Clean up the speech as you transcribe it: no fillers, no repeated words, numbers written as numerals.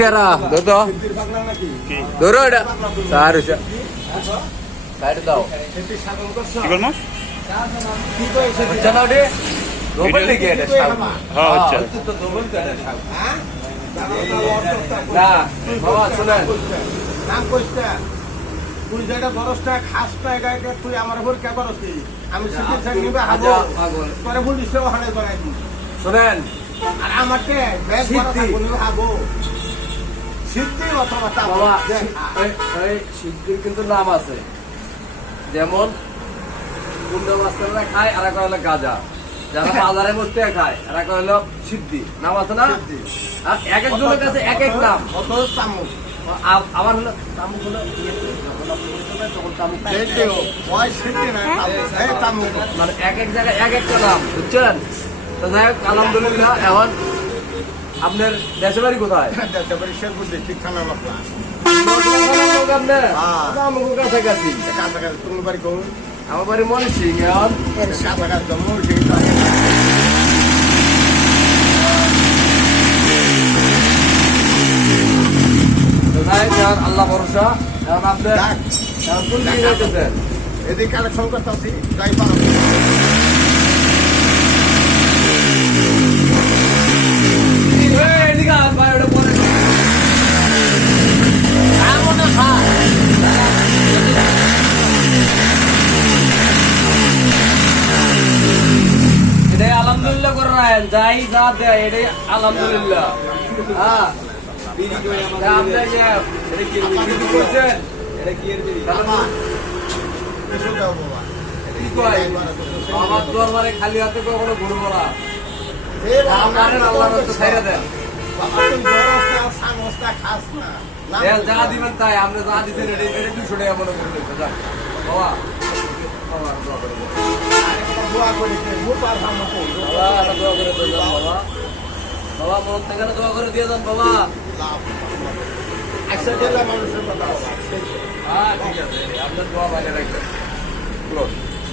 সিয়ারা ধরো ধরো এটা চার সাইড দাও কি বলবো হচ্ছে না ওটি ডবল লেগে এটা হ্যাঁ হচ্ছে তো ডবল তো এটা না বাবা শুনেন নাম কইস্তা তুই যেটা বরসটা খাসটা এটা তুই আমার উপর কে করছিস আমি সিটি সাইড নিবে হাবো তোরে বলিস ওখানে করাই দিই শুনেন আর আমাকে ব্যাগ করা থাকবো নিবে হাবো সিদ্ধি অথবা তা বাবা এই সিদ্ধির কিন্তু নাম আছে যেমন কুন্ড মাস্টাররা খায় আর একটা হলো গাঁজা যারা বাজারে বসতে খায় আর একটা হলো সিদ্ধি নাম আছে না আর এক একজনের কাছে এক এক নাম অত চামচ আবার হলো তামুক হলো তখন তামুক ওই সিদ্ধি না এই চামচ মানে এক এক জায়গায় এক একটা নাম বুঝছেন তো যাই হোক আলহামদুলিল্লাহ এখন আপনার দেশে বাড়ি কোথায় তারপরে শেরপুর ডিস্ট্রিক্ট থানা বাপলা আপনার কাছাকাছি কাছাকাছি তুমি বাড়ি কোন আমার বাড়ি মনে সিং এখন কাছাকাছি জন্ম সেই আল্লাহ ভরসা এখন আপনার কোন দিকে যাইতেছেন এদিকে কালেকশন করতেছি যাই পারো এদিকে ভাই ওটা পরে এটাই আলহামদুলিল্লাহ করে রাখেন যাই যা দেয় এটাই আলহামদুলিল্লাহ হ্যাঁ আপনার যে এটা কি বিক্রি করছেন এটা কি এর বিক্রি এসো যাও বাবা কি কয় আমার দরবারে খালি হাতে কখনো ঘুরবো না এই আপনার আল্লাহর রাস্তা ছাইরা দেন বাবা তুমি বড়স্তা সামস্তা খাস না দেন যা দিবেন তাই আপনি যা দিচ্ছেন এটা 200 টাকা মনে করে নিতে যান বাবা বাবা দোয়া করে দেন দোয়া করিতে মুপার ভালো করো বাবা একটা দোয়া করে দেন বাবা বাবা মন থেকে দোয়া করে দিয়ে যান বাবা আচ্ছা জেলা মানুষের কথা হ্যাঁ ঠিক আছে আপনার দোয়া বাইরে রাখবেন